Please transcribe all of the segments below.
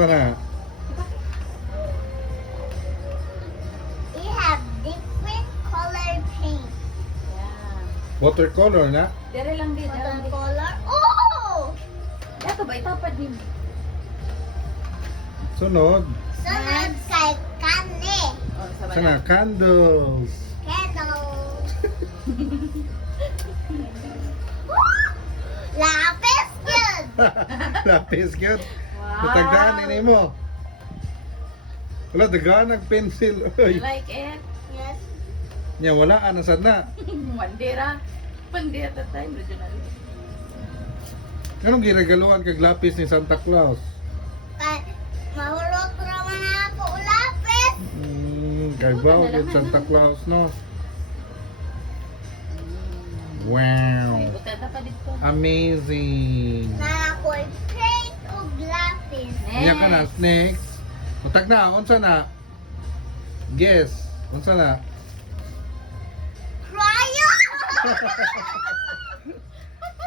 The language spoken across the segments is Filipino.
Unsa na? We have different color paint. Yeah. Watercolor na? Dere lang din. Watercolor. Oh! Dato ba itapad din? Sunod. Sunod kay Kane. Oh, sama Sana candles. Candles. Lapis good. Lapis gyud. Wow. Natagdaan ini mo. Wala dagaan ang pencil. Oy. You like it? Yes. Nya wala ana sad na. Mandira. Pandira ta time regional. Anong giregaluhan kag lapis ni Santa Claus? Kay mahulot raman ako lapis. Kay bawo gyud Santa Claus no. Wow. Ay, buta ta pa dito. Amazing. Na ako'y paint og lapis. Nya ka na next. Utag na unsa na? Guess. Unsa na? Crayon.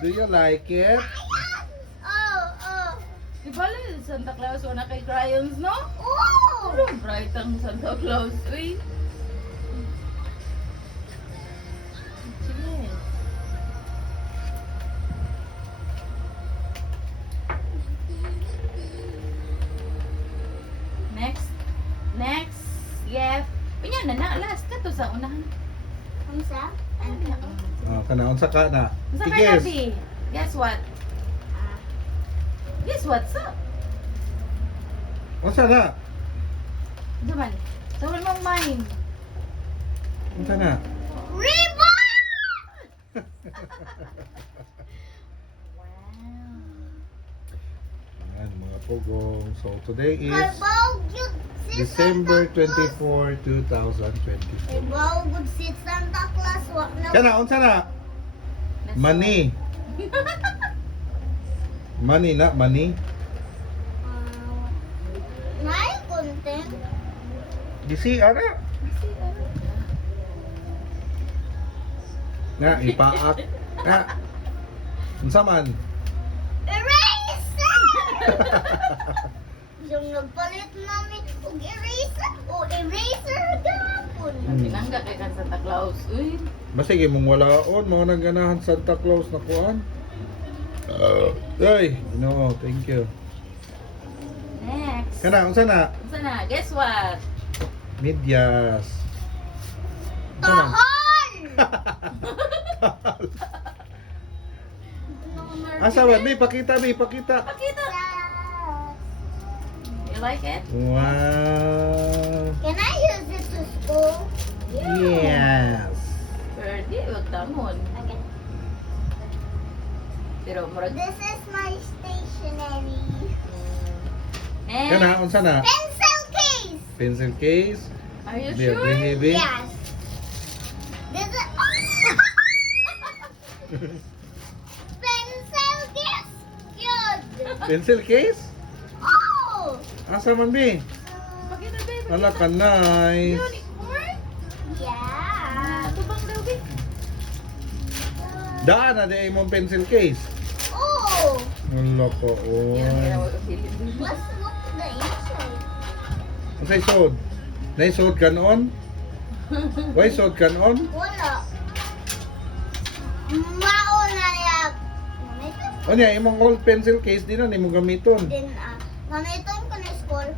Do you like it? Oh. Di ba lang Santa Claus wala kay crayons, no? Oh. Ano bright ang Santa Claus? Uy. Sige. Next. Yes. Unya na last ka to sa unahan. Unsa? Kana unsa ka na? Sa I-guess. kanabi. Guess what? Guess what's up? Unsa na? Duman. Tawal mong mind. Unsa na? Ribbon! Wow. Ayan, mga pugong. So today is Kabaw gyud si December Santa Claus. 24, 2024. Kabaw gyud si Santa Claus wa na. Kana unsa na? Money. Money na, money. Nay content. Gisi ara. Na ipaak. Na. Unsa man? Eraser! Yung nagpalit namin og eraser o eraser gapon. Pinangga kay kan Santa Claus. Uy. Basta mong walaon, mga nagganahan Santa Claus na kuan. Ay, no, thank you. Next. Kana unsa na? Unsa na? Guess what? Medyas. Unsa na? Tahol! Asa ba? May pakita, may pakita. Pakita. You like it? Can Wow. I use it to school? Yes. Pwede, wag tamon. Okay. Pero murag This is my stationery. Next. Kana unsa na? Pencil case! Pencil case. Are you Be sure? heavy. Yes. This is... Pencil case! Good! Pencil case? Oh! Asa man bi? Pakita, babe. Ala ka nice. Unicorn? Yeah. Tubang daw, babe. Daan na di imong pencil case. Oh! Wala pa Yan, kaya oh. wag feeling. What's the inside? Unsay sod? Nay sod kanon? Why sod kanon? Wala. Mauna niya. Gamiton Unya imong old pencil case di na nimo gamiton. din gamiton ko na school.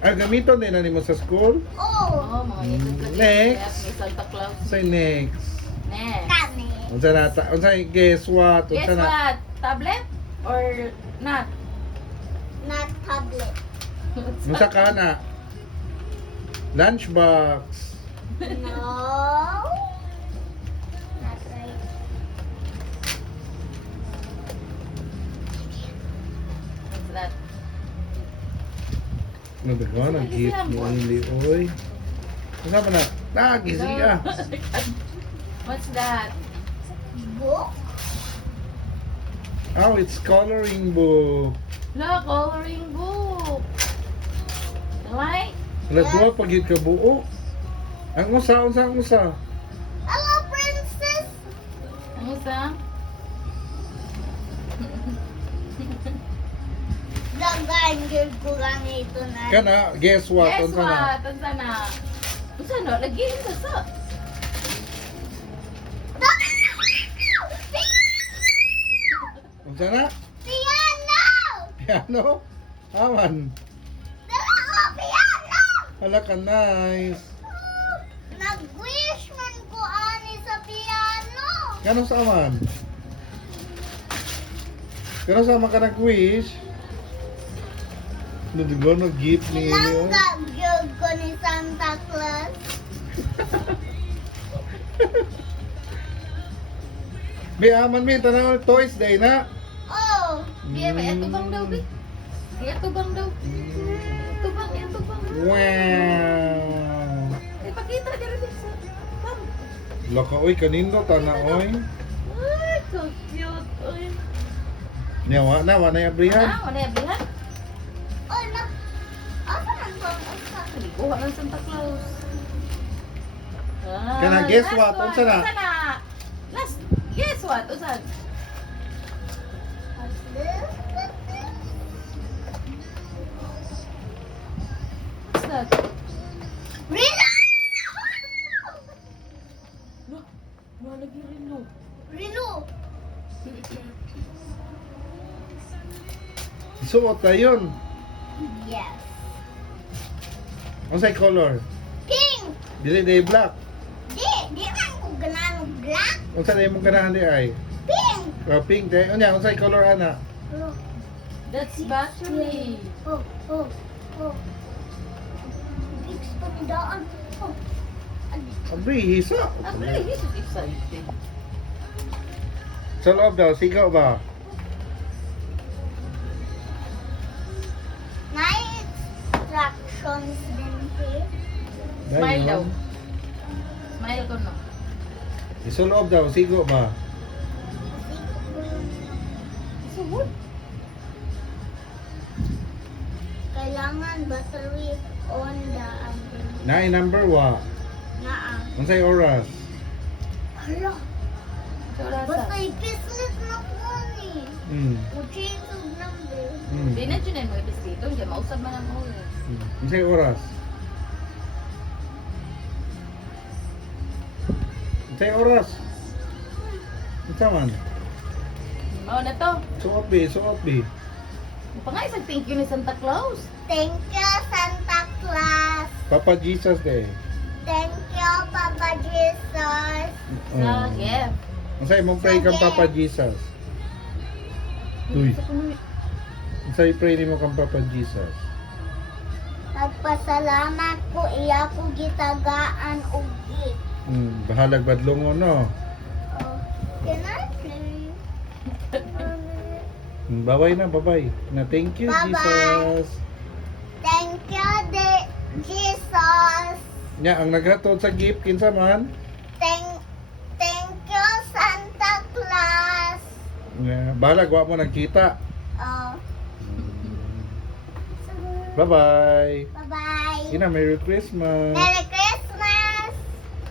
Gamiton din na nimo sa school. Oh! Oh, mga ngipin ko din. Next. Kaya may Santa Claus. Say next. Next. Kami. Unsa na unsay guess what? Guess Unsa na? what? Tablet or not? Not tablet. Unsa ka na? Lunchbox. No. Not right. What's that? Ano ba ko? Nag-gift ni Ili, oy. Unsa ba na? Gisiya. What's that? Book? Oh, it's coloring book. La, coloring book. Like? Lagwa pag yun ka buo. Ang usa. Hello, princess. Ano sa? Dagan gyud ko lang ito na. Kana, guess what? Guess Unsa na? what? Unsa na? Unsa na? Lagi sa sa. Unsa na? Piano! Piano? Aman. Dala ko piano! Hala ka, nice. Nag-wish man ko ani sa piano. Kano sa aman? Kano sa aman ka nag-wish? Nadigo, nag-gift ni Elio. Langga gyud ko ni Santa Claus. Bi, aman mi, tanaw, Toys Day na. Oh, Biya ba ito bang daw bi? Ito bang daw? Ito bang? Wow. Ipakita diri sa. Kam. Laka, oy, kanino, tana, oy. Ay, so cute. Oy. Niyawa na, wanay abrihan. Ah, wala bihan. oh na. Asa man ko asa? Kuha ng Santa Claus. Ah, Kana, guess last what? one. Unsa na? Unsa na? Last, guess what? Unsa? What's that? Rino! Wala lagi rin no. Rino! Isuot na yun. Yes. Unsay color? Pink! Dili day black. Di man ko ganang black. Unsa na imong ganahan di ay? Pink! Pink day. Unya, unsay color ana? Oh, That's battery. oh, oh. Big pagdaan. Oh. Abri, hisa. Abri, this is exciting. Sa loob daw, sigaw ba? May instructions din here. Smile Dayon. daw. Smile ko no. Sa loob daw, sigaw ba? So what? Kailangan battery on the Naay number wa. naa. Unsay oras? Hala, So rasa. basta ipislit na ko ni. O change of number. Di na dyan mo ibis dito. Diyan mausap man ang ulo. Unsay oras? Unsay oras? Unsa man? Mao na to. Suot bi, suot bi. Pangay isang thank you ni Santa Claus. Thank you, Santa Claus. Papa Jesus Day. Thank you, Papa Jesus. Sa gift. Unsay imong pray kang Papa Jesus? Uy. Unsay pray nimo kang Papa Jesus? Nagpasalamat ko iya ko gitagaan og gift. Bahalag badlongon no. Oh, can I play? Babay na, babay. Na thank you Bye-bye. Jesus. Thank you, Jesus. Nya ang naghatod sa gift kinsa man? Thank you, Santa Claus. Nya bahalag wa mo nagkita. Oh, Bye-bye. bye-bye. Ina, Merry Christmas. Merry Christmas.